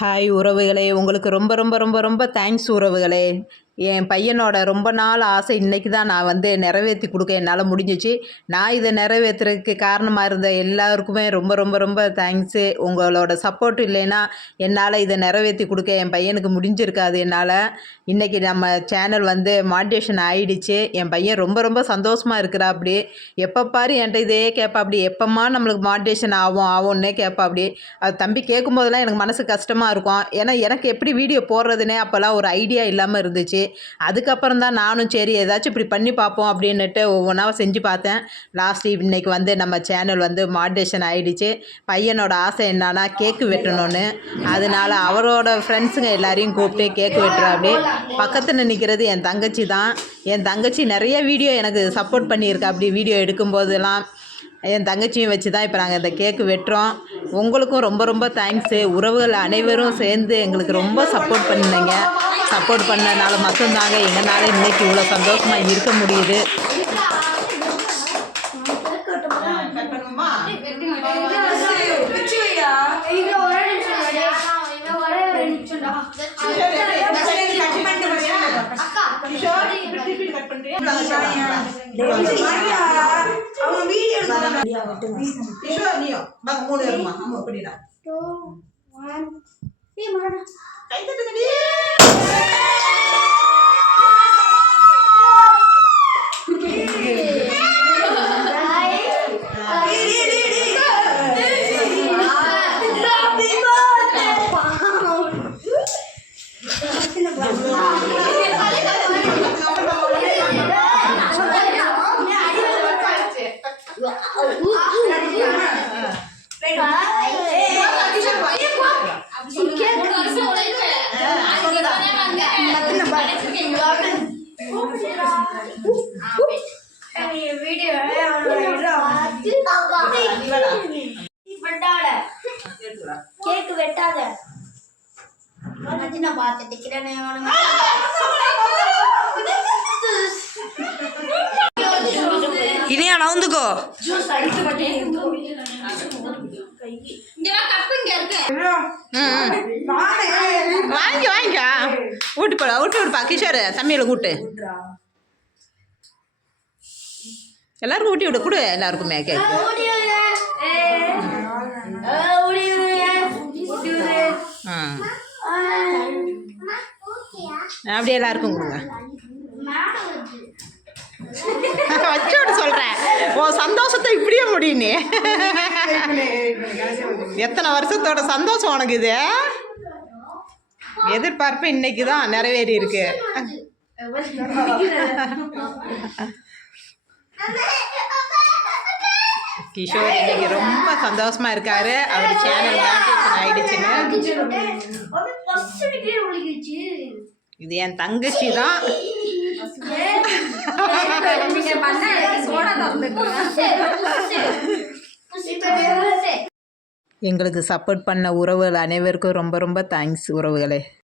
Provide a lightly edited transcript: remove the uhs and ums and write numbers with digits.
Hi உறவுகளே, உங்களுக்கு ரொம்ப ரொம்ப ரொம்ப ரொம்ப தேங்க்ஸ் உறவுகளே. என் பையனோட ரொம்ப நாள் ஆசை இன்றைக்கி தான் நான் நிறைவேற்றி கொடுக்க என்னால் முடிஞ்சிச்சு. நான் இதை நிறைவேற்றுறதுக்கு காரணமாக இருந்த எல்லாருக்குமே ரொம்ப ரொம்ப ரொம்ப தேங்க்ஸு. உங்களோட சப்போர்ட் இல்லைன்னா என்னால் இதை நிறைவேற்றி கொடுக்க என் பையனுக்கு முடிஞ்சிருக்காது. என்னால் இன்றைக்கி நம்ம சேனல் மானிட்டேஷன் ஆகிடுச்சு. என் பையன் ரொம்ப ரொம்ப சந்தோஷமாக இருக்கிறாப்படி. எப்போ பாரு என்கிட்ட இதே கேட்பாப்படி, எப்போம்மா நம்மளுக்கு மானிட்டேஷன் ஆகும்னே கேட்பாப்படி. அது தம்பி கேட்கும்போதெல்லாம் எனக்கு மனசு கஷ்டமாக இருக்கும். ஏன்னா எனக்கு எப்படி வீடியோ போடுறதுனே அப்போல்லாம் ஒரு ஐடியா இல்லாமல் இருந்துச்சு. அதுக்கப்புறம் தான் நானும் சரி ஏதாச்சும் இப்படி பண்ணி பார்ப்போம் அப்படின்னுட்டு ஒவ்வொன்றா செஞ்சு பார்த்தேன். லாஸ்ட்டு இன்றைக்கி நம்ம சேனல் மானிட்டேஷன் ஆகிடுச்சு. பையனோட ஆசை என்னன்னா கேக்கு வெட்டணும்னு. அதனால அவரோட ஃப்ரெண்ட்ஸுங்க எல்லாரையும் கூப்பிட்டு கேக்கு வெட்டுறாப்படி. பக்கத்தில் நிற்கிறது என் தங்கச்சி தான். என் தங்கச்சி நிறைய வீடியோ எனக்கு சப்போர்ட் பண்ணியிருக்கா. அப்படி வீடியோ எடுக்கும்போதெல்லாம் என் தங்கச்சியும் வச்சு தான் இப்போ நாங்கள் இந்த கேக்கு வெட்டுறோம். உங்களுக்கும் ரொம்ப ரொம்ப தேங்க்ஸு. உறவுகள் அனைவரும் சேர்ந்து எங்களுக்கு ரொம்ப சப்போர்ட் பண்ணினீங்க. சப்போர்ட் பண்ணனால மட்டும்தாங்க எங்களால் இன்றைக்கி இவ்வளோ சந்தோஷமாக இருக்க முடியுது. கேக்கு வெட்டாத நான் பார்த்துக்கிறேன். இனியா நவுந்துக்கோ. வாங்கிக்கா ஊட்டு விடுப்பா. கிஷோர் தம்பியில் கூட்டு எல்லாருக்கும் ஊட்டி விடு. கொடு எல்லாருக்குமே கேக்கு. அப்படியே எல்லாருக்கும் கொடுங்க. வச்சோடு சொல்கிறேன், உன் சந்தோஷத்தை இப்படியே முடியுனே. எத்தனை வருஷத்தோட சந்தோஷம் உனக்கு இது. எதிர்பார்ப்பு இன்னைக்கு தான் நிறைவேறி இருக்கு. கிஷோர் இன்னைக்கு ரொம்ப சந்தோஷமா இருக்காரு. அவர் சேனல் ஆயிடுச்சுன்னு. இது என் தங்கச்சி தான். எங்களுக்கு சப்போர்ட் பண்ண உறவுகள் அனைவருக்கும் ரொம்ப ரொம்ப தேங்க்ஸ் உறவுகளே.